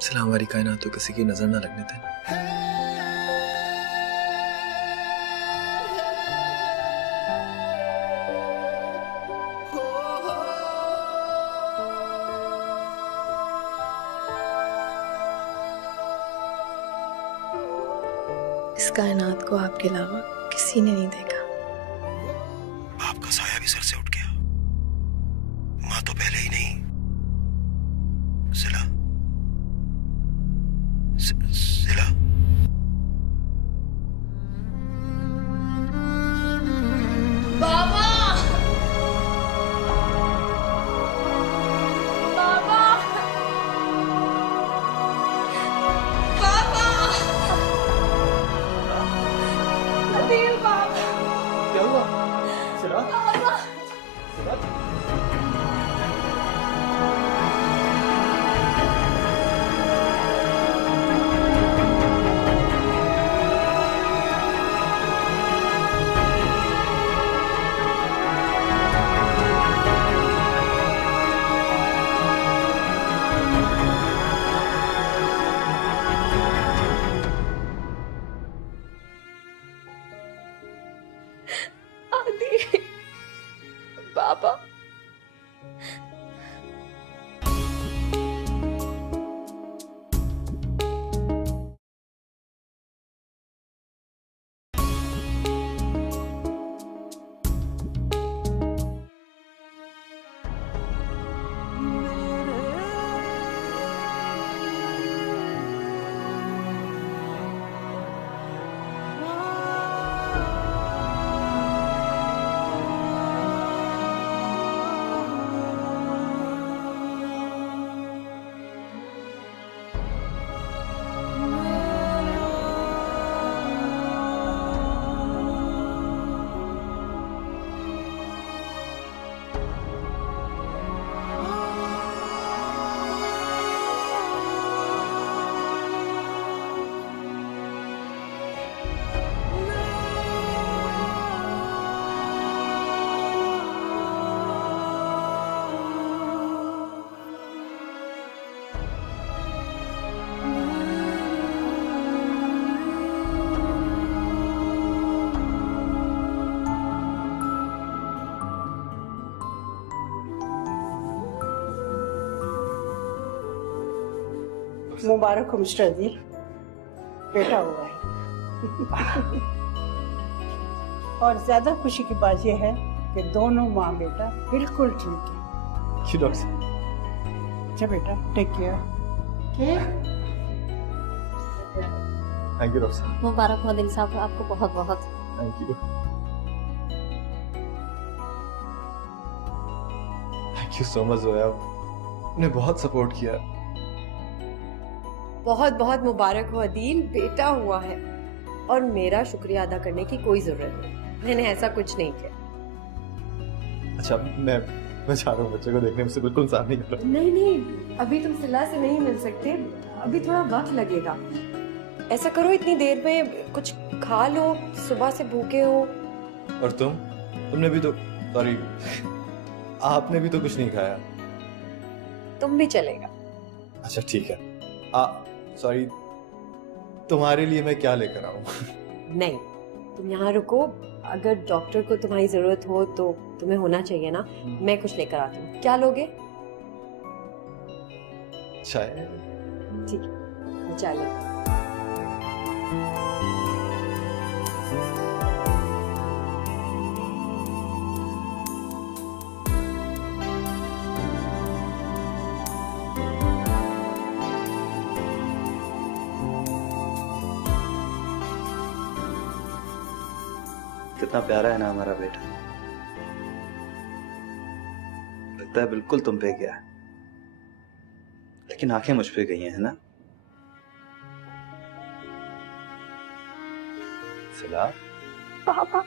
सिला हमारी कायनात तो किसी की नजर ना लगने दें। इस कायनात को आपके अलावा किसी ने नहीं देखा। बाप का साया भी सर से उठ गया, माँ तो पहले ही नहीं। सिला, सिला। बाबा! बाबा! बाबा! नबील बाबा! क्या हुआ? सिला? बाबा! सिला? आदि! बाबा! मुबारक हो मिस्टर अदील, बेटा हुआ है। और ज्यादा खुशी की बात यह है कि दोनों माँ बेटा बिल्कुल ठीक है। क्यों डॉक्टर साहब? अच्छा बेटा, take care. Thank you doctor साहब। मुबारक हो दिल साहब, आपको बहुत बहुत। Thank you. Thank you so much Zoya, आपने बहुत सपोर्ट किया। बहुत बहुत मुबारक हो अदील, बेटा हुआ है। और मेरा शुक्रिया अदा करने की कोई जरूरत नहीं, मैंने ऐसा कुछ नहीं किया। अच्छा, मैं चाह रहा हूँ बच्चे को देखने, मुझसे बिल्कुल इंतजार नहीं कर रहा। नहीं नहीं, अभी तुम सिला से नहीं मिल सकते, अभी थोड़ा वक्त लगेगा। ऐसा करो, इतनी देर में कुछ खा लो, सुबह से भूखे हो। और तुमने भी तो, सॉरी, आपने भी तो कुछ नहीं खाया। तुम भी चलेगा। अच्छा ठीक है, सॉरी, तुम्हारे लिए मैं क्या लेकर आऊं? नहीं, तुम यहाँ रुको, अगर डॉक्टर को तुम्हारी जरूरत हो तो तुम्हें होना चाहिए ना। मैं कुछ लेकर आती हूँ, क्या लोगे? चाय? ठीक है, चले। कितना प्यारा है ना हमारा बेटा, लगता है बिल्कुल तुम पे गया है, लेकिन आंखें मुझ पे गई हैं, है ना? सिला, बाबा!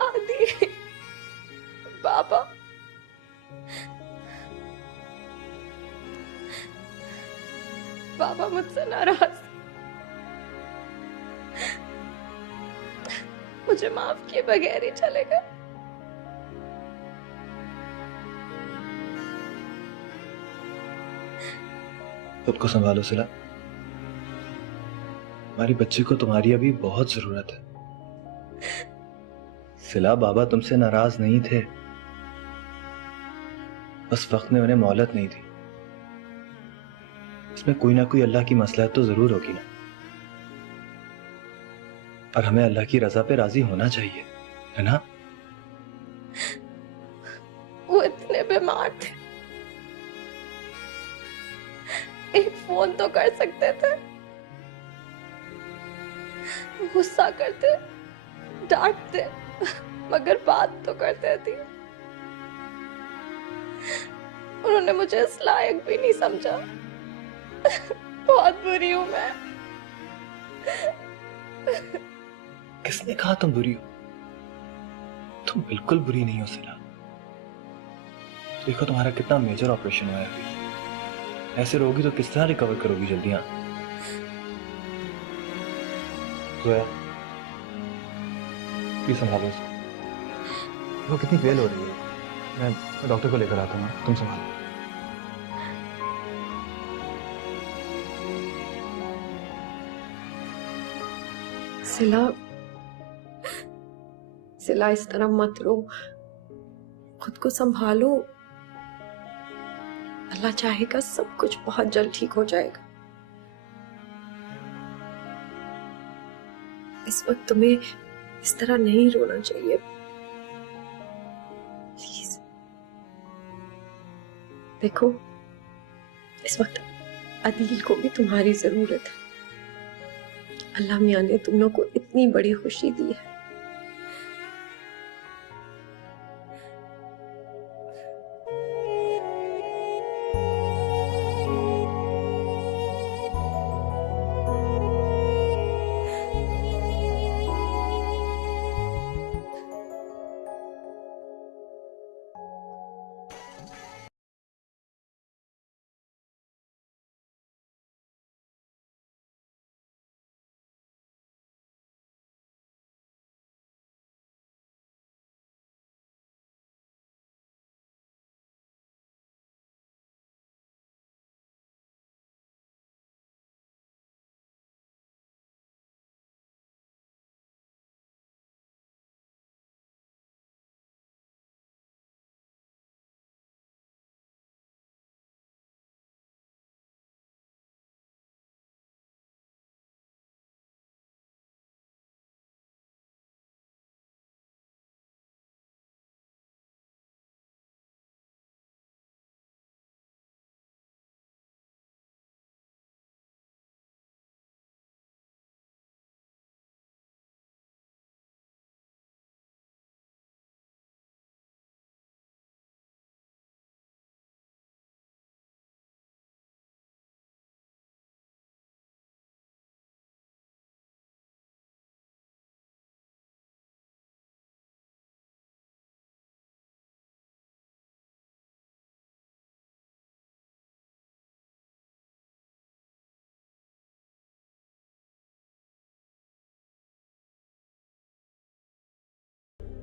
आदि! बाबा! बाबा मुझसे नाराज, मुझे माफ किए बगैर ही चलेगा। खुद को संभालो सिला। हमारी बच्ची को तुम्हारी अभी बहुत जरूरत है। सिला, बाबा तुमसे नाराज नहीं थे, बस वक्त में उन्हें मोहलत नहीं दी। इसमें कोई ना कोई अल्लाह की मसलहत तो जरूर होगी ना, और हमें अल्लाह की रजा पे राजी होना चाहिए, है ना? वो इतने बीमार थे, एक फोन तो कर सकते थे। गुस्सा करते, डांटते, मगर बात तो करते थे। उन्होंने मुझे इस लायक भी नहीं समझा। बहुत बुरी हूं मैं। किसने कहा तुम बुरी हो? तुम बिल्कुल बुरी नहीं हो सिला। देखो तुम्हारा कितना मेजर ऑपरेशन हुआ है अभी। ऐसे रहोगी तो किस तरह रिकवर करोगी जल्दी? हाँ जोया, प्लीज संभालो इसको। वो कितनी फेल हो रही है। मैं डॉक्टर को लेकर आता हूँ, तुम संभालो। सिला, सिला इस तरह मत रो, खुद को संभालो। अल्लाह चाहेगा सब कुछ बहुत जल्द ठीक हो जाएगा। इस वक्त तुम्हें इस तरह नहीं रोना चाहिए, प्लीज। देखो, इस वक्त अदील को भी तुम्हारी जरूरत है। अल्लाह मियां ने तुम लोग को इतनी बड़ी खुशी दी है।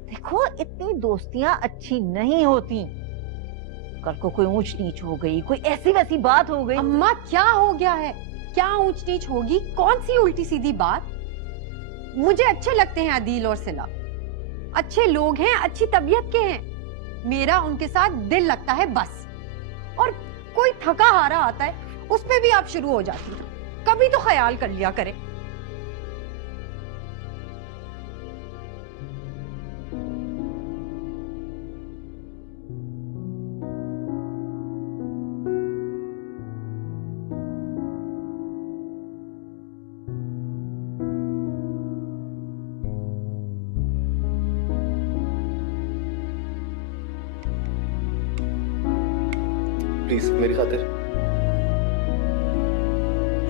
देखो, इतनी दोस्तियां अच्छी नहीं होती। कल को कोई ऊंच नीच हो गई, कोई ऐसी वैसी बात हो गई। अम्मा क्या हो गया है? क्या ऊंच नीच होगी? कौन सी उल्टी सीधी बात? मुझे अच्छे लगते हैं अदील और सिला, अच्छे लोग हैं, अच्छी तबीयत के हैं। मेरा उनके साथ दिल लगता है बस। और कोई थका हारा आता है उस पे भी आप शुरू हो जाती हैं। कभी तो ख्याल कर लिया करें। प्लीज मेरी खातिर।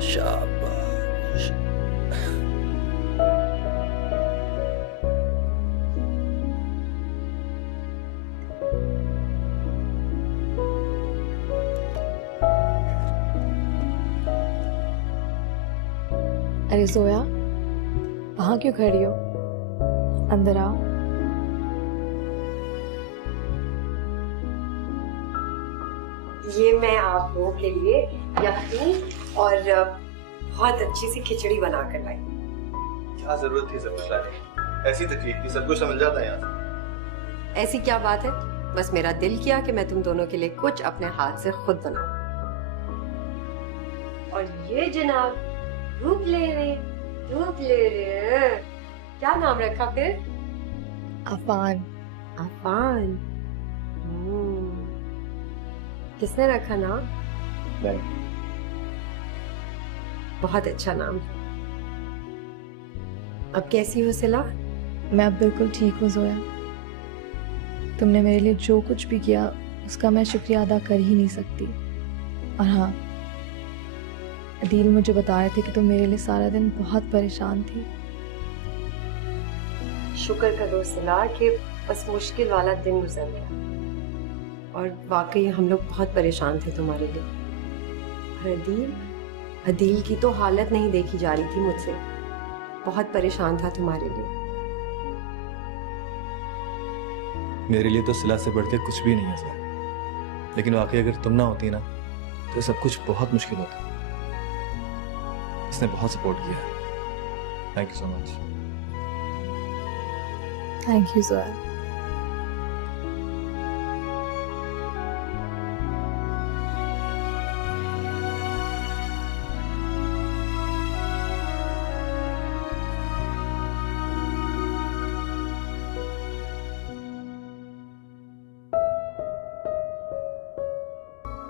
शाबाश। अरे जोया, वहां क्यों खड़ी हो? अंदर आओ। ये मैं आप लोगों के लिए यखनी और बहुत अच्छी सी खिचड़ी बना कर लाई। क्या जरूरत थी सब कुछ लाने की? ऐसी तकलीफ थी, सब कुछ समझ जाता है यहाँ। ऐसी क्या बात है, बस मेरा दिल किया कि मैं तुम दोनों के लिए कुछ अपने हाथ से खुद बनाऊं। और ये जनाब धूप ले रहे हैं। क्या नाम रखा फिर? अफान। अफान। किसने रखा नाम? बहुत अच्छा नाम। अब कैसी हो सिला? मैं अब बिल्कुल ठीक हूँ जोया। तुमने मेरे लिए जो कुछ भी किया उसका मैं शुक्रिया अदा कर ही नहीं सकती। और हाँ, अदील मुझे बता रहे थे कि तुम मेरे लिए सारा दिन बहुत परेशान थी। शुक्र करो सिला कि बस मुश्किल वाला दिन गुजर गया। और वाकई हम लोग बहुत परेशान थे तुम्हारे लिए। और अदील की तो हालत नहीं देखी जा रही थी मुझसे। बहुत परेशान था तुम्हारे लिए। मेरे लिए तो सिला से बढ़ के कुछ भी नहीं है सर, लेकिन वाकई अगर तुम ना होती ना तो सब कुछ बहुत मुश्किल होता। इसने बहुत सपोर्ट किया है। Thank you so much. Thank you Zoya.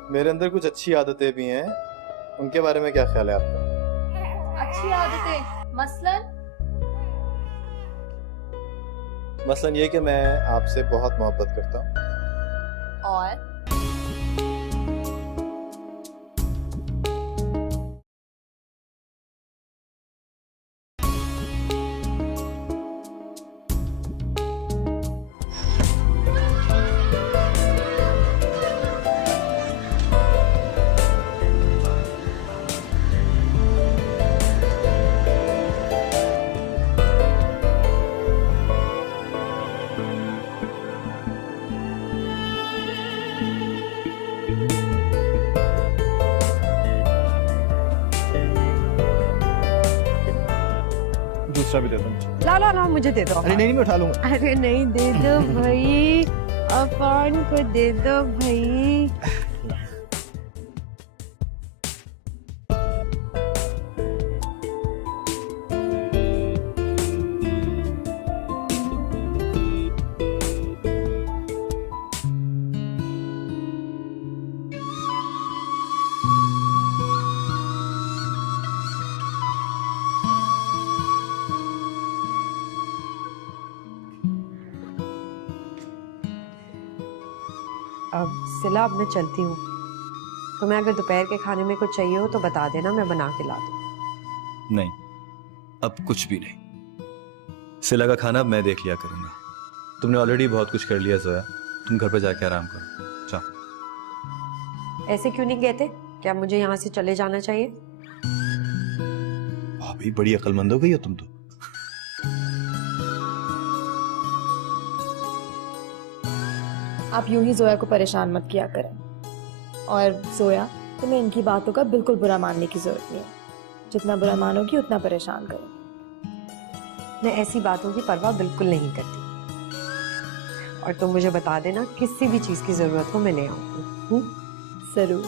मेरे अंदर कुछ अच्छी आदतें भी हैं, उनके बारे में क्या ख्याल है आपका? अच्छी आदतें मसलन ये कि मैं आपसे बहुत मोहब्बत करता हूँ। और दूसरा भी दे दो मुझे। ला ला ला, मुझे दे दो। अरे नहीं, मैं उठा लूंगा। अरे नहीं, दे दो भाई, अफान को दे दो भाई। अब सिला, अब मैं चलती हूँ। तुम्हें अगर दोपहर के खाने में कुछ चाहिए हो तो बता देना, मैं बना के ला दूँ। नहीं, अब कुछ भी नहीं। सिला का खाना अब मैं देख लिया करूंगा। तुमने ऑलरेडी बहुत कुछ कर लिया जोया, तुम घर पर जाके आराम करो। जाओ। ऐसे क्यों नहीं कहते? क्या मुझे यहाँ से चले जाना चाहिए? भाभी बड़ी अक्लमंद हो गई हो तुम तो। आप यूं ही जोया को परेशान मत किया करें। और जोया, तुम्हें इनकी बातों का बिल्कुल बुरा मानने की जरूरत नहीं है। जितना बुरा मानोगी उतना परेशान करोगी। मैं ऐसी बातों की परवाह बिल्कुल नहीं करती। और तुम मुझे बता देना, किसी भी चीज की जरूरत हो मैं ले आऊंगी। जरूर।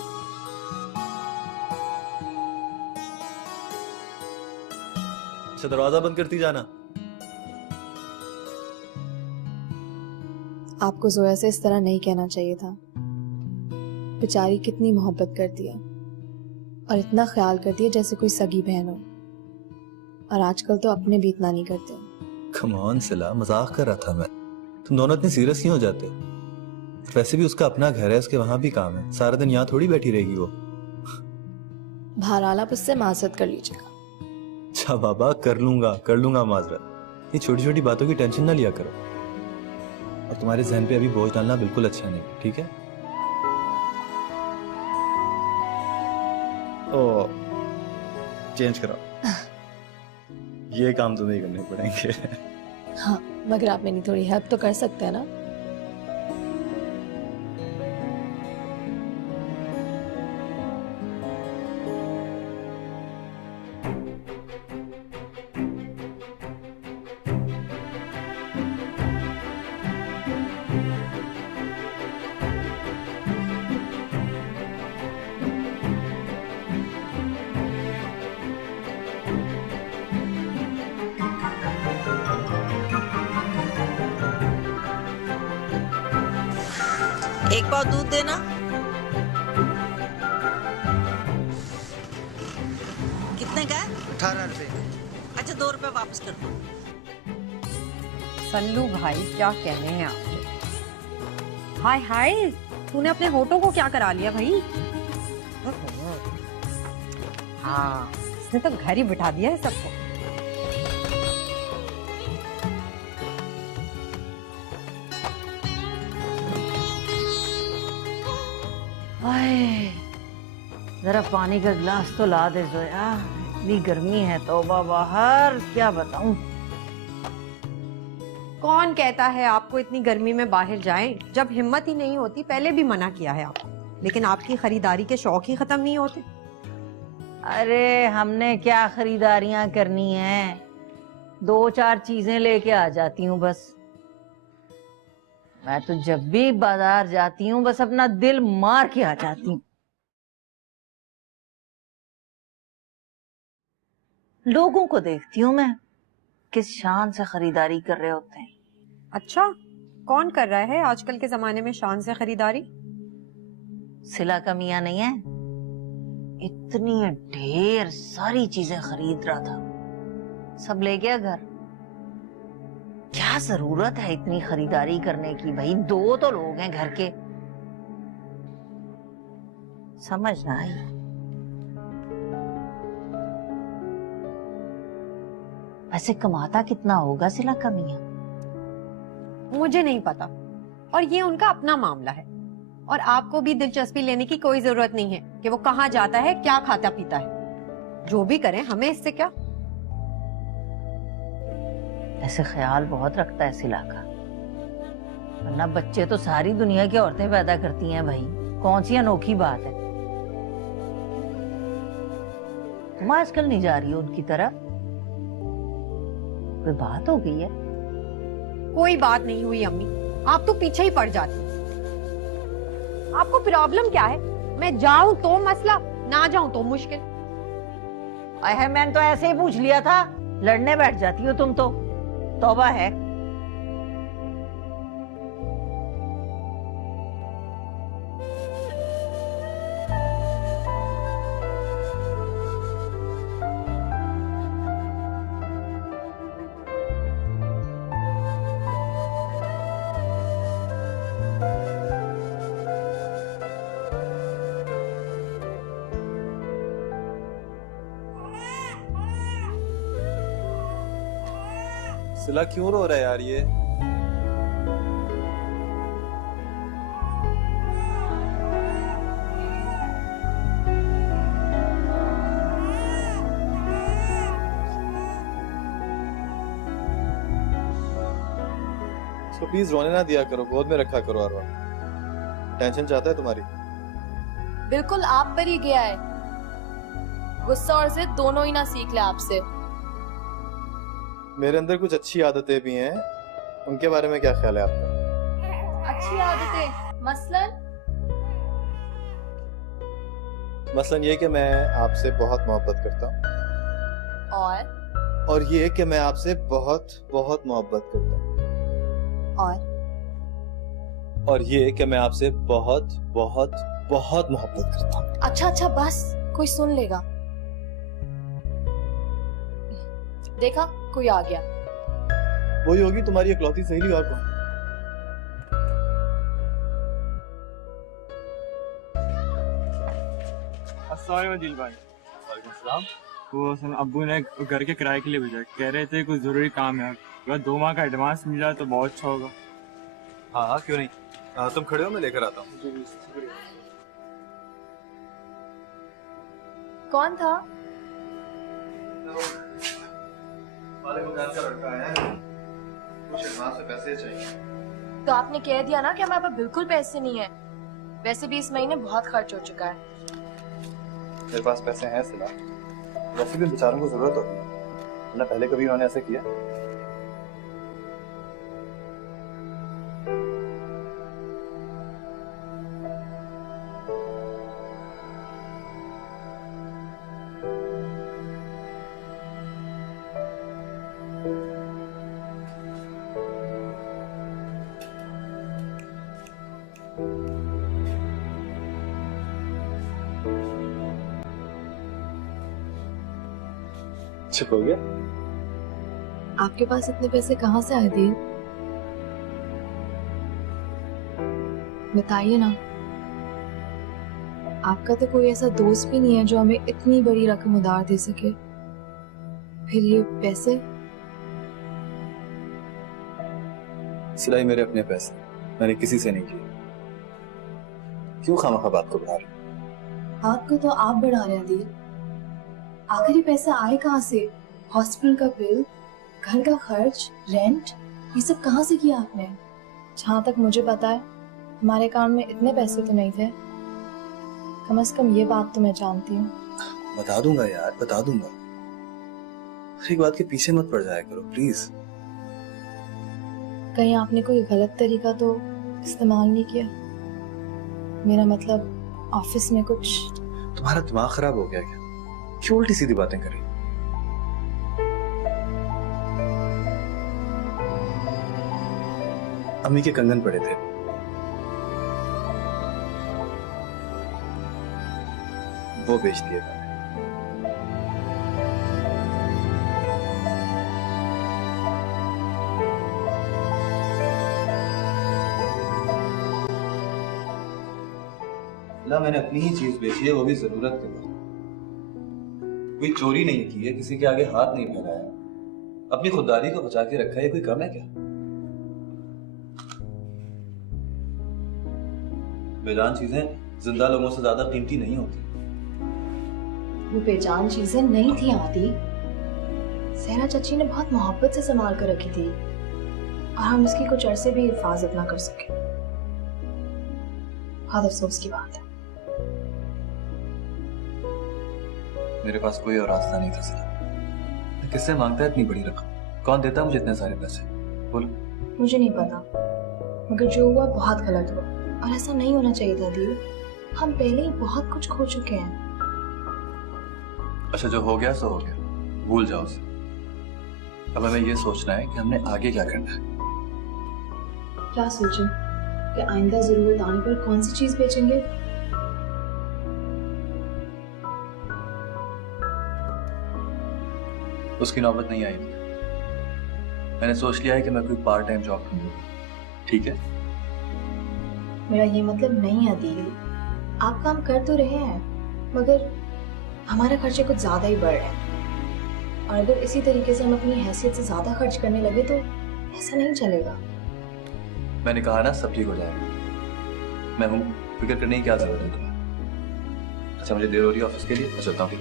अच्छा, दरवाजा बंद करती जाना। आपको जोया से इस तरह नहीं कहना चाहिए था। बेचारी कितनी मोहब्बत करती है और इतना ख्याल करती है जैसे कोई सगी बहन हो। और आजकल तो अपने भी इतना नहीं करते। कम ऑन सिला, मजाक कर रहा था मैं। तुम दोनों इतने सीरियस क्यों हो जाते? वैसे भी उसका अपना घर है, उसके वहां भी काम है। सारा दिन यहाँ थोड़ी बैठी रहेगी वो। बहरहाल आप उससे माजरत कर लीजिएगा। अच्छा बाबा, कर लूंगा माजरत। ये छोटी छोटी बातों की टेंशन ना लिया करो। और तुम्हारे जहन पे अभी बोझ डालना बिल्कुल अच्छा नहीं, ठीक है? ओ, चेंज कराओ। ये काम तुम्हें ही करने पड़ेंगे। हाँ, मगर आप मेरी थोड़ी हेल्प तो कर सकते हैं ना। एक पाव दूध देना। कितने का है? 18 रुपए। अच्छा 2 रुपए वापस कर दो। सल्लू भाई क्या कहने हैं आपके। हाय हाय, तूने अपने होठों को क्या करा लिया भाई? हाँ, इसने तो घर ही बिठा दिया है सबको। हाय, जरा पानी का गिलास तो ला दे जोया, इतनी गर्मी है तौबा बाहर, क्या बताऊं। कौन कहता है आपको इतनी गर्मी में बाहर जाएं? जब हिम्मत ही नहीं होती, पहले भी मना किया है आपको, लेकिन आपकी खरीदारी के शौक ही खत्म नहीं होते। अरे हमने क्या खरीदारियां करनी है, 2-4 चीजें लेके आ जाती हूँ बस। मैं तो जब भी बाजार जाती हूँ बस अपना दिल मार के आ जाती हूँ। लोगों को देखती हूँ मैं किस शान से खरीदारी कर रहे होते हैं। अच्छा, कौन कर रहा है आजकल के जमाने में शान से खरीदारी? सिला का मियां नहीं है, इतनी ढेर सारी चीजें खरीद रहा था, सब ले गया घर। क्या जरूरत है इतनी खरीदारी करने की भाई, 2 तो लोग हैं घर के। समझ ना आई। वैसे कमाता कितना होगा सिला का मियां? मुझे नहीं पता, और ये उनका अपना मामला है, और आपको भी दिलचस्पी लेने की कोई जरूरत नहीं है कि वो कहाँ जाता है, क्या खाता पीता है। जो भी करें, हमें इससे क्या। ऐसे ख्याल बहुत रखता है सिला का, वरना बच्चे तो सारी दुनिया की औरतें पैदा करती हैं भाई, कौन सी अनोखी बात है। तुम आजकल नहीं जा रही हो उनकी तरफ? कोई बात हो गई है? कोई बात नहीं हुई अम्मी, आप तो पीछे ही पड़ जाती। आपको प्रॉब्लम क्या है? मैं जाऊं तो मसला, ना जाऊं तो मुश्किल। अरे मैंने तो ऐसे ही पूछ लिया था, लड़ने बैठ जाती हो तुम तो, तौबा है। सिला क्यों रो रहा है यार ये? इसको प्लीज रोने ना दिया करो, गोद में रखा करो हर वक्त। टेंशन चाहता है तुम्हारी? बिल्कुल आप पर ही गया है, गुस्सा और जिद दोनों ही ना सीख ले आपसे। मेरे अंदर कुछ अच्छी आदतें भी हैं, उनके बारे में क्या ख्याल है आपका? अच्छी आदतें मसलन? मसलन ये कि मैं आपसे बहुत मोहब्बत करता हूँ, और ये कि मैं आपसे बहुत बहुत मोहब्बत करता हूँ, और ये कि मैं आपसे बहुत बहुत बहुत मोहब्बत करता हूँ। अच्छा अच्छा बस, कोई सुन लेगा। देखा, कोई आ गया। वही होगी तुम्हारी इकलौती सहेली, और कौन? अस्सलाम दिल भाई। वो अब्बू ने घर के किराए के लिए भेजा, कह रहे थे कुछ जरूरी काम है, अगर 2 माह का एडवांस मिल जाए तो बहुत अच्छा होगा। हाँ हाँ क्यों नहीं, तुम खड़े हो, मैं लेकर आता हूँ। कौन था? वाले दुकान का लड़का है, कुछ एडवांस में पैसे चाहिए। तो आपने कह दिया ना कि हमारे पास बिल्कुल पैसे नहीं है। वैसे भी इस महीने बहुत खर्च हो चुका है। मेरे पास पैसे हैं सिला, वैसे भी बेचारों को जरूरत होती है, वरना पहले कभी उन्होंने ऐसा किया? चुप हो गया? आपके पास इतने पैसे कहाँ से आए दिल? बताइए ना। आपका तो कोई ऐसा दोस्त भी नहीं है जो हमें इतनी बड़ी रकम उधार दे सके। फिर ये पैसे? सिलाई मेरे अपने पैसे, मैंने किसी से नहीं किए। क्यों खामखा बात को बढ़ा रहे? बात को तो आप बढ़ा रहे हैं दिल। आखिर ये पैसे आए कहाँ से? हॉस्पिटल का बिल, घर का खर्च, रेंट, ये सब कहाँ से किया आपने? जहाँ तक मुझे पता है हमारे अकाउंट में इतने पैसे तो नहीं थे। कम से कम ये बात तो मैं जानती हूँ। बता दूंगा यार, बता दूंगा। हर एक बात के पीछे मत पड़ जाया करो प्लीज। कहीं आपने कोई गलत तरीका तो इस्तेमाल नहीं किया? मेरा मतलब ऑफिस में कुछ। तुम्हारा दिमाग खराब हो गया क्या? क्यों उल्टी सीधी बातें कर रही? अम्मी के कंगन पड़े थे, वो बेच दिए मैंने। ला मैंने अपनी ही चीज बेची है, वो भी जरूरत के वक्त। कोई चोरी नहीं की है, किसी के आगे हाथ नहीं फैलाया, अपनी खुददारी को बचा के रखा है। कोई कम है क्या? बेजान चीजें जिंदा लोगों से ज्यादा कीमती नहीं होती। वो बेजान चीजें नहीं थी आदि। सहरा चाची ने बहुत मोहब्बत से संभाल कर रखी थी और हम इसकी कुछ अरसे भी हिफाजत ना कर सके। बहुत अफसोस की बात है। मेरे पास कोई और रास्ता नहीं था सर। मैं किससे मांगता है इतनी बड़ी रकम? कौन देता मुझे इतने सारे पैसे? बोलो। मुझे नहीं पता, मगर जो हुआ बहुत गलत हुआ और ऐसा नहीं होना चाहिए था दिल। हम पहले ही बहुत कुछ खो चुके हैं। अच्छा, जो हो गया सो हो गया, भूल जाओ उसे। अब हमें ये सोचना है कि हमने आगे क्या करना है। क्या सोचें कि आइंदा जरूरत आने पर कौन सी चीज बेचेंगे? उसकी नौबत नहीं आई। मैंने सोच लिया है कि मैं कोई पार्ट टाइम जॉब करूंगा, ठीक है? मेरा ये मतलब नहीं है दिल। आप काम कर तो रहे हैं, मगर हमारे खर्चे कुछ ज्यादा ही बढ़ रहे हैं और अगर इसी तरीके से हम अपनी हैसियत से ज्यादा खर्च करने लगे तो ऐसा नहीं चलेगा। मैंने कहा ना, सब ठीक हो जाएगा। मैं हूँ, फिक्र करने की क्या जरूरत है तुम्हें? अच्छा, मुझे देर हो रही है ऑफिस के लिए, मैं चलता हूँ।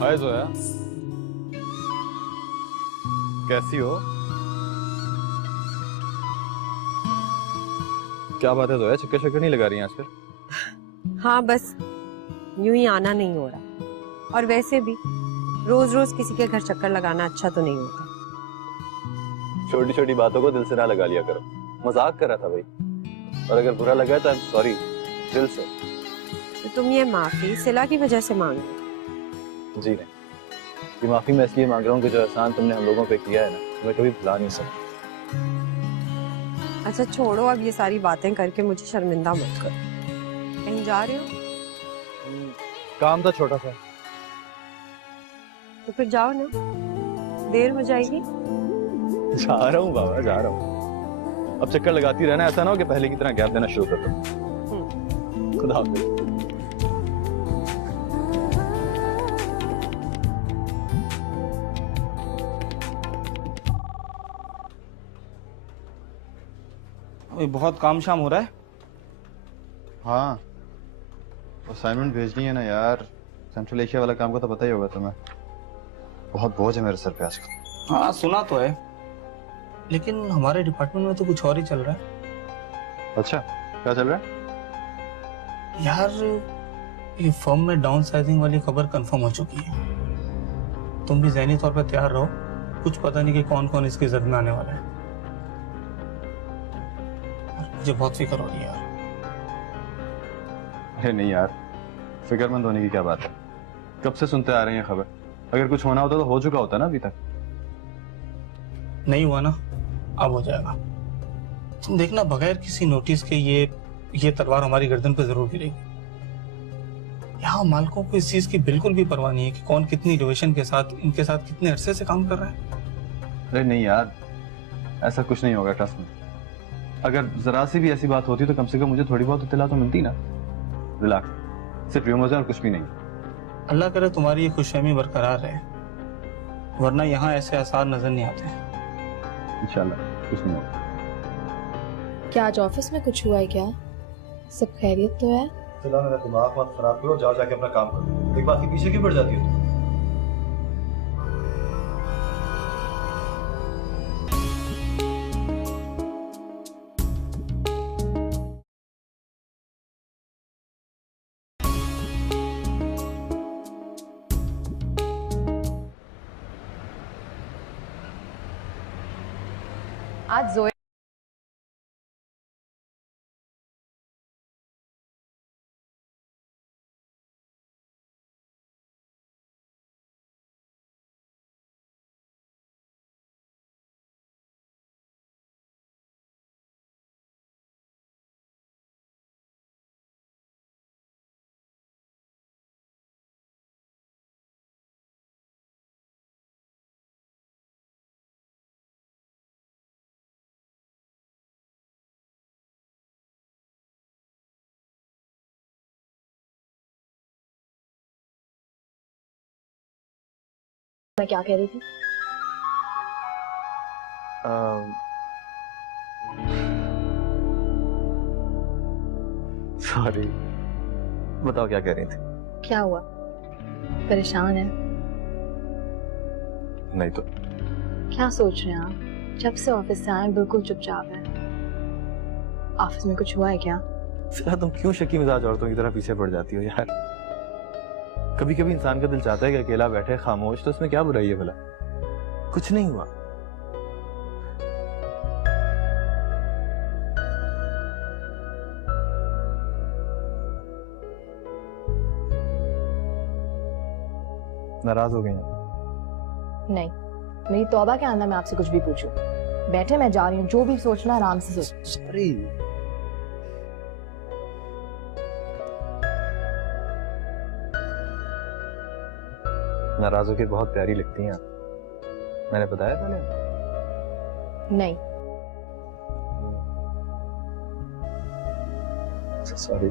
हाय जोया, कैसी हो? क्या बात है जोया, चक्कर शक्कर नहीं लगा रही हैं आजकल? हाँ, बस यूं ही आना नहीं हो रहा। और वैसे भी रोज रोज किसी के घर चक्कर लगाना अच्छा तो नहीं होता। छोटी छोटी बातों को दिल से ना लगा लिया करो। मजाक कर रहा था भाई, और अगर बुरा लगा तो आई एम सॉरी, दिल से। तो तुम ये माफी सिला की वजह से मांग रहे? जी नहीं, ये माफी मैं इसलिए मांग रहा हूँ कि जो एहसान तुमने हम लोगों पे किया है ना, मैं कभी भुला नहीं सकता। अच्छा छोड़ो, अब ये सारी बातें करके मुझे शर्मिंदा मत करो। कहीं जा रहे हो? काम था छोटा सा। तो फिर जाओ ना, देर हो जाएगी। जा रहा हूँ बाबा, जा रहा हूँ। अब चक्कर लगाती रहना, ऐसा ना हो कि पहले की तरह गैप देना शुरू कर दो। खुदा हाफिज़। बहुत काम शाम हो रहा है। हाँ, असाइनमेंट भेजनी है ना यार। सेंट्रल एशिया वाला काम का तो पता ही होगा तुम्हें। बहुत बोझ है मेरे सर पे आजकल। हाँ सुना तो है, लेकिन हमारे डिपार्टमेंट में तो कुछ और ही चल रहा है। अच्छा, क्या चल रहा है यार? ये फर्म में डाउन साइजिंग वाली खबर कंफर्म हो चुकी है। तुम भी ज़हनी तौर पर तैयार रहो, कुछ पता नहीं कि कौन कौन इसकी जद में आने वाला है। मुझे बहुत फिक्र हो रही है यार। अरे नहीं यार, फिक्रमंद होने की क्या बात है। कब से सुनते आ रहे हैं खबर? अगर कुछ होना होता तो हो चुका होता ना अभी तक। नहीं हुआ ना, अब हो जाएगा। तुम देखना, बगैर किसी नोटिस के ये तलवार हमारी गर्दन पे जरूर गिरेगी। यहाँ मालिकों को इस चीज की बिल्कुल भी परवाह नहीं है कि कौन कितनी डिविजन के साथ, इनके साथ कितने अरसे से काम कर रहा है। अरे नहीं यार, ऐसा कुछ नहीं होगा, ट्रस्ट में। अगर जरा सी भी ऐसी बात होती तो कम से कम मुझे थोड़ी बहुत इत्तला तो मिलती ना। रिलैक्स, सिर्फ र्यूमर्स और कुछ भी नहीं। अल्लाह करे तुम्हारी ये खुशफहमी बरकरार रहे, वरना यहाँ ऐसे आसार नजर नहीं आते। इंशाल्लाह कुछ नहीं होगा। क्या आज ऑफिस में कुछ हुआ है क्या? सब खैरियत तो है? फिलहाल मेरा दिमाग मत खराब करो, जाओ जाके अपना काम करो। एक बात के पीछे क्यों पड़ जाती हो तुम? आज जोया मैं क्या कह रही थी? सॉरी, बताओ क्या कह रही थी? क्या हुआ? परेशान है? नहीं तो। क्या सोच रहे हैं आप? जब से ऑफिस से आए बिल्कुल चुपचाप है। ऑफिस में कुछ हुआ है क्या? सिला, तुम क्यों शकी मिजाज औरतों की तरह पीछे पड़ जाती हो यार? कभी कभी इंसान का दिल चाहता है कि अकेला बैठे खामोश, तो उसमें क्या बुराई है भला? कुछ नहीं हुआ। नाराज हो गई हैं? नहीं, मेरी तौबा के आंदा मैं आपसे कुछ भी पूछूं। बैठे, मैं जा रही हूँ, जो भी सोचना आराम से सोच। सॉरी। नाराज होकर बहुत प्यारी लगती हैं आप। मैंने बताया पहले? नहीं। सॉरी।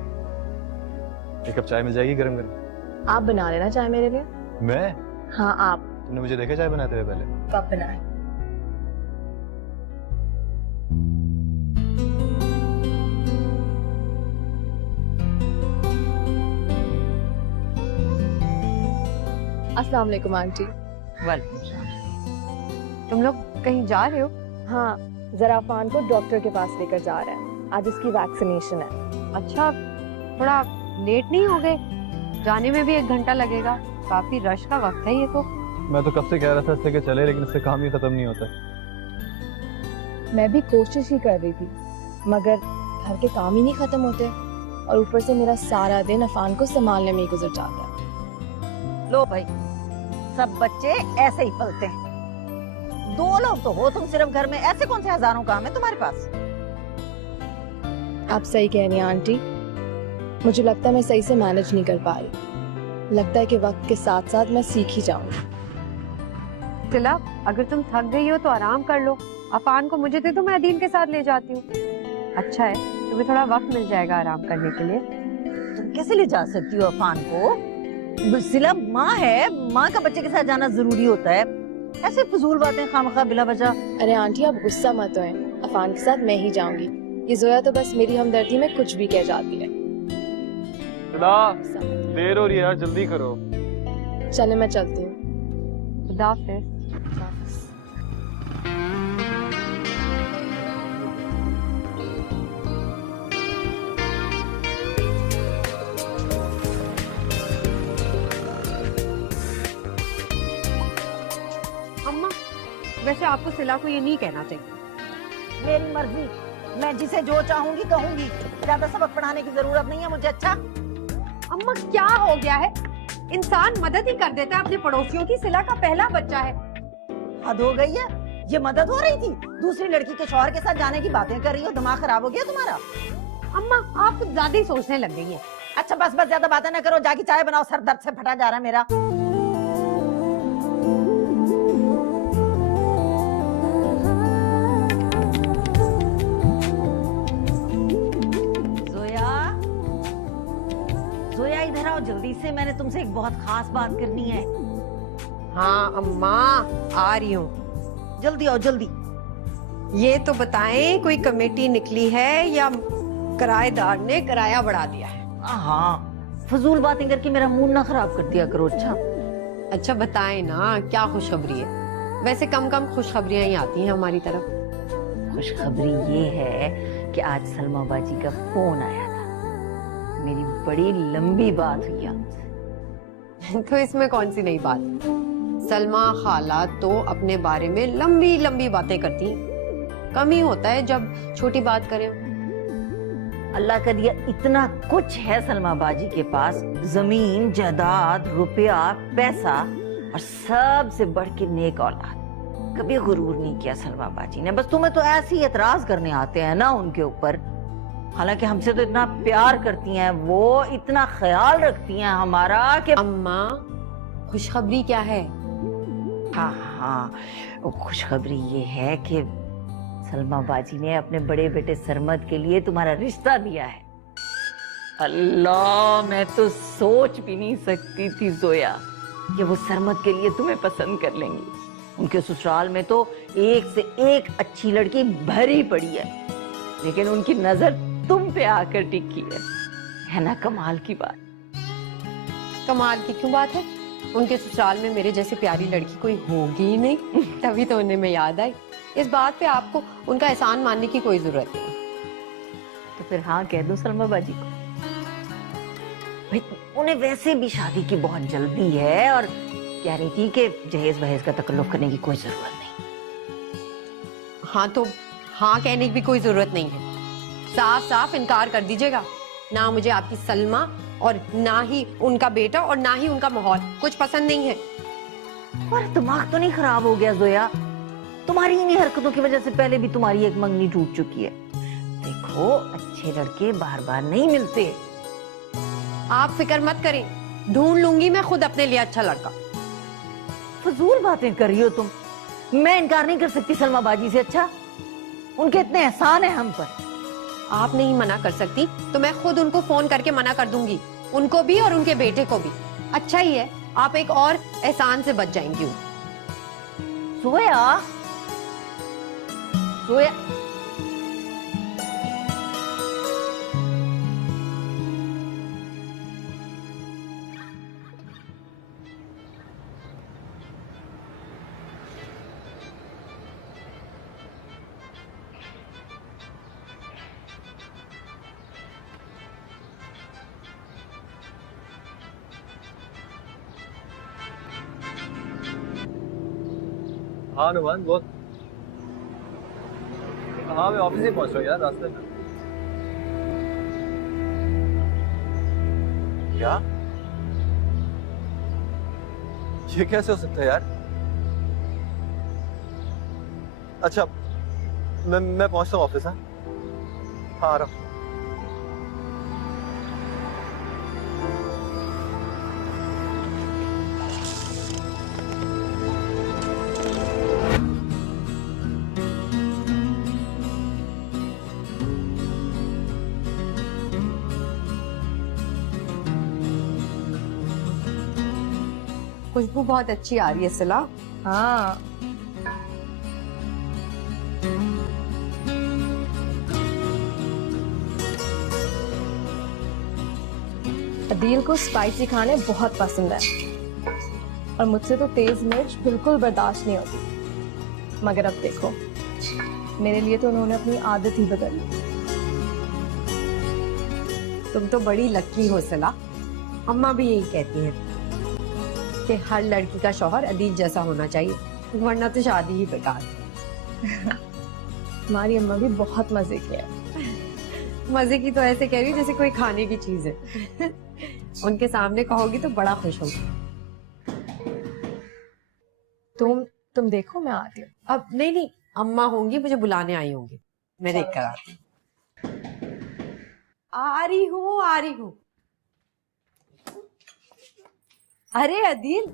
एक कप चाय मिल जाएगी गरम गरम? आप बना लेना चाय मेरे लिए। मैं? हाँ आप। तुमने मुझे देखा चाय बनाते हुए पहले? कब बनाए? अस्सलाम वालेकुम आंटी। वालेकुम सलाम। तुम लोग कहीं जा रहे हो? हाँ, जरा अफान को डॉक्टर के पास लेकर जा रहे हैं। आज उसकी वैक्सीनेशन है। अच्छा, थोड़ा लेट नहीं हो गए? जाने में भी 1 घंटा लगेगा, काफी रश का वक्त है ये तो। मैं तो कब से कह रहा था इससे कि चले, लेकिन इससे काम ही खत्म नहीं होता। मैं भी कोशिश ही कर रही थी, मगर घर के काम ही नहीं खत्म होते, और ऊपर से मेरा सारा दिन अफान को संभालने में ही गुजर जाता है। लो भाई, सब बच्चे ऐसे ही पलते हैं। 2 लोग तो हो तुम सिर्फ घर में, ऐसे कौन से हजारों काम है तुम्हारे पास? आप सही कह रही हैं आंटी। मुझे लगता है मैं सही से मैनेज नहीं कर पा रही। लगता है कि वक्त के साथ साथ मैं सीख ही जाऊंगी। सिला, अगर तुम थक गई हो तो आराम कर लो। अफान को मुझे दे दो, मैं अदील के साथ ले जाती हूँ। अच्छा है, तुम्हें थोड़ा वक्त मिल जाएगा आराम करने के लिए। तुम कैसे ले जा सकती हो अफान को? सिला माँ है, माँ का बच्चे के साथ जाना जरूरी होता है। ऐसे फजूल बातें खामखा बिला वजह। अरे आंटी, आप गुस्सा मत होए। अफान के साथ मैं ही जाऊंगी। ये जोया तो बस मेरी हमदर्दी में कुछ भी कह जाती है। देर हो रही है यार, जल्दी करो। चले, मैं चलती हूँ। खुदा हाफिज। अम्मा, वैसे आपको सिला को ये नहीं कहना चाहिए। मेरी मर्जी, मैं जिसे जो चाहूंगी कहूंगी। ज्यादा सबक पढ़ाने की जरूरत नहीं है मुझे। अच्छा अम्मा, क्या हो गया है? इंसान मदद ही कर देता है अपने पड़ोसियों की। सिला का पहला बच्चा है। हद हो गई है, ये मदद हो रही थी? दूसरी लड़की के शौहर के साथ जाने की बातें कर रही हो, दिमाग खराब हो गया तुम्हारा? अम्मा आप कुछ ज्यादा ही सोचने लग गई हैं। अच्छा बस बस, ज्यादा बातें ना करो, जाके चाय बनाओ, सर दर्द से फटा जा रहा है मेरा। जोया इधर आओ जल्दी से, मैंने तुमसे एक बहुत खास बात करनी है। हाँ अम्मा आ रही हूँ। जल्दी आओ जल्दी। ये तो बताएं, कोई कमेटी निकली है या किराएदार ने किराया बढ़ा दिया है? हाँ, फजूल बातें करके मेरा मूड ना खराब कर दिया करो। अच्छा बताएं ना, क्या खुशखबरी है? वैसे कम कम खुशखबरियां ही आती हैं हमारी तरफ। खुशखबरी ये है कि आज सलमा बाजी का फोन आया था, मेरी बड़ी लंबी बात हुई आपसे। तो इसमें कौन सी नई बात? सलमा खाला तो अपने बारे में लंबी लंबी बातें करती हैं। कम ही होता है जब छोटी बात करें। अल्लाह का दिया इतना कुछ है सलमा बाजी के पास, जमीन जायदाद रुपया पैसा, और सबसे बढ़ के नेक औलाद। कभी गुरूर नहीं किया सलमा बाजी ने। बस तुम्हें तो ऐसे ही एतराज करने आते हैं ना उनके ऊपर। हालांकि हमसे तो इतना प्यार करती हैं वो, इतना ख्याल रखती हैं हमारा कि। अम्मा खुशखबरी क्या है? हाँ हाँ, खुशखबरी ये है कि सलमा बाजी ने अपने बड़े बेटे सरमद के लिए तुम्हारा रिश्ता दिया है। अल्लाह, मैं तो सोच भी नहीं सकती थी जोया कि वो सरमद के लिए तुम्हें पसंद कर लेंगी। उनके ससुराल में तो एक से एक अच्छी लड़की भरी पड़ी है, लेकिन उनकी नजर तुम पे आकर टिकी है ना? कमाल की बात। कमाल की क्यों बात है? उनके ससुराल में मेरे जैसी प्यारी लड़की कोई होगी ही नहीं। तभी तो उन्हें मैं याद आई। इस बात पे आपको उनका एहसान मानने की कोई जरूरत नहीं। तो फिर हाँ कह दो सलमा बाजी को। भाई उन्हें वैसे भी शादी की बहुत जल्दी है, और कह रही थी कि जहेज वहेज का तकल्लुफ करने की कोई जरूरत नहीं। हाँ तो हाँ कहने की भी कोई जरूरत नहीं है। साफ साफ इनकार कर दीजिएगा। ना मुझे आपकी सलमा, और ना ही उनका बेटा, और ना ही उनका माहौल कुछ पसंद नहीं है। और दिमाग तो नहीं खराब हो गया जोया? तुम्हारी इन्हीं हरकतों की वजह से पहले भी तुम्हारी एक मंगनी टूट चुकी है। देखो, अच्छे लड़के बार बार नहीं मिलते। आप फिक्र मत करें, ढूंढ लूंगी मैं खुद अपने लिए अच्छा लड़का। फजूल बातें कर रही हो तुम। मैं इनकार नहीं कर सकती सलमा बाजी से। अच्छा, उनके इतने एहसान है हम पर। आप नहीं मना कर सकती तो मैं खुद उनको फोन करके मना कर दूंगी, उनको भी और उनके बेटे को भी। अच्छा ही है, आप एक और एहसान से बच जाएंगी। जोया, जोया, हाँ नुमान बहुत। हाँ मैं ऑफिस ही पहुंच रहा हूँ यार, रास्ते में। क्या? ये कैसे हो सकता है यार? अच्छा मैं पहुंचता हूँ ऑफिस। हाँ हाँ आ रहा हूँ। खुशबू बहुत अच्छी आ रही है सिला। हाँ, अदील को स्पाइसी खाने बहुत पसंद है, और मुझसे तो तेज मिर्च बिल्कुल बर्दाश्त नहीं होती। मगर अब देखो, मेरे लिए तो उन्होंने अपनी आदत ही बदल ली। तुम तो बड़ी लकी हो सिला। अम्मा भी यही कहती हैं कि हर लड़की का शौहर अदील जैसा होना चाहिए, वरना तो शादी ही बेकार। हमारी अम्मा भी बहुत मजे की है। मजे की तो ऐसे कह रही है जैसे कोई खाने की चीज है। उनके सामने कहोगी तो बड़ा खुश होगी। तुम देखो, मैं आती हूँ। अब नहीं, अम्मा होंगी, मुझे बुलाने आई होंगी, मैं देख कर आती हूँ। आ रही हूँ। अरे अदील,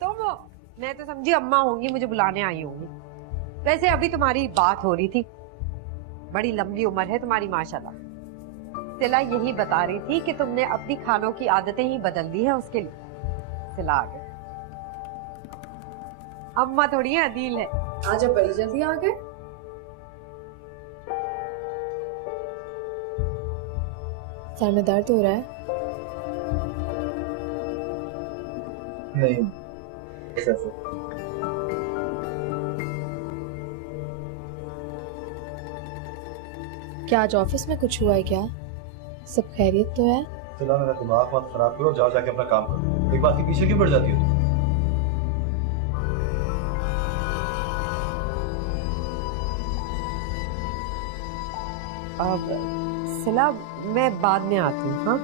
तुम हो? मैं तो समझी अम्मा होंगी, मुझे बुलाने आई होंगी। वैसे अभी तुम्हारी बात हो रही थी, बड़ी लंबी उम्र है तुम्हारी माशाल्लाह। सिला यही बता रही थी कि तुमने अपनी खानों की आदतें ही बदल दी है उसके लिए। सिला आ गए, अम्मा थोड़ी है, अदील है। आज आप बड़ी जल्दी आ गए। सर में दर्द हो रहा है? नहीं, ऐसा क्या आज ऑफिस में कुछ हुआ है क्या? सब खैरियत तो है? सिला, मेरा दिमाग मत खराब करो, जाओ जाके अपना काम करो। एक बात के पीछे क्यों पड़ जाती हो तुम? अब सिला, मैं बाद में आती हूँ। हाँ,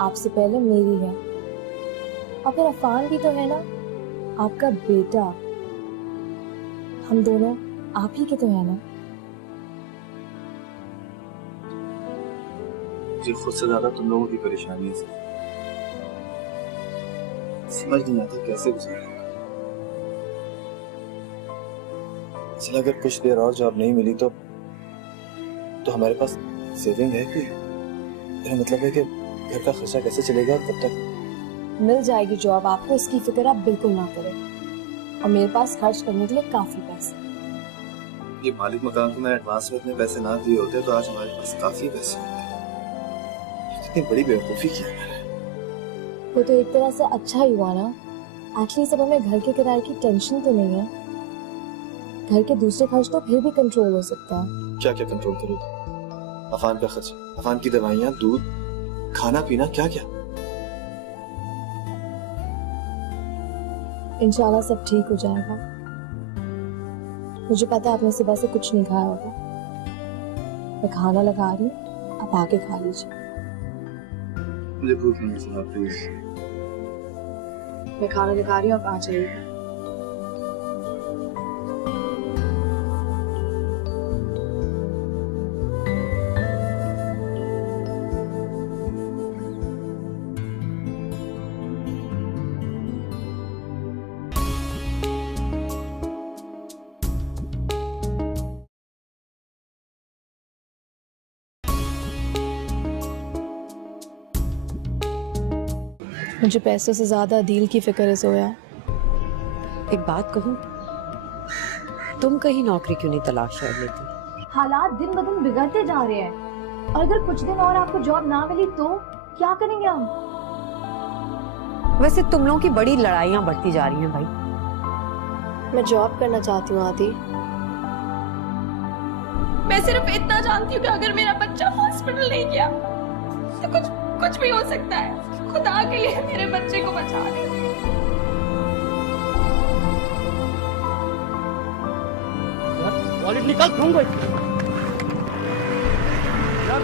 आपसे पहले मेरी है, और फिर अफान भी तो है ना, आपका बेटा। हम दोनों आप ही के तो है ना। मुझे खुद से ज्यादा तुम लोगों की परेशानी है। समझ नहीं आता कैसे गुजारा। चलो, अगर कुछ देर और जॉब नहीं मिली तो हमारे पास सेविंग है कोई? मेरा मतलब है कि घर का खर्चा कैसे चलेगा तब तक? मिल जाएगी जॉब आपको, इसकी फिक्र आप बिल्कुल ना करें। और मेरे पास खर्च करने के लिए काफी पैसे। ये मालिक मकान को मैंने एडवांस में इतने पैसे ना दिए होते तो आज हमारे पास काफी पैसे होते। कितनी बड़ी बेवकूफी की है मैंने। वो तो एक तरह से अच्छा ही हुआ ना, एटलीस्ट अब हमें घर के किराए की टेंशन तो नहीं है। घर के दूसरे खर्च तो फिर भी कंट्रोल हो सकता है। क्या क्या कंट्रोल करोगे? अफान का खर्च, अफान की दवाइयाँ, दूध, खाना पीना, क्या क्या? इंशाल्लाह सब ठीक हो जाएगा। मुझे पता है आपने सुबह से कुछ नहीं खाया होगा। मैं खाना लगा रही हूँ, आप आके खा लीजिए। मुझे भूख नहीं है, प्लीज। मैं खाना लगा रही हूँ, आप आ जाइए। मुझे पैसों से ज्यादा दिल की फिक्र है जोया। एक बात कहूँ, तुम कहीं नौकरी क्यों नहीं तलाश कर लेती? हालात दिन ब दिन बिगड़ते जा रहे हैं, और अगर कुछ दिन और आपको जॉब ना मिली तो क्या करेंगे हम? वैसे तुम लोगों की बड़ी लड़ाइयाँ बढ़ती जा रही हैं भाई। मैं जॉब करना चाहती हूँ आदि। मैं सिर्फ इतना जानती हूँ कि अगर मेरा बच्चा हॉस्पिटल नहीं गया तो कुछ भी हो सकता है। खुदा के लिए मेरे बच्चे को बचा ले। वॉलेट निकाल, दूंगा यार।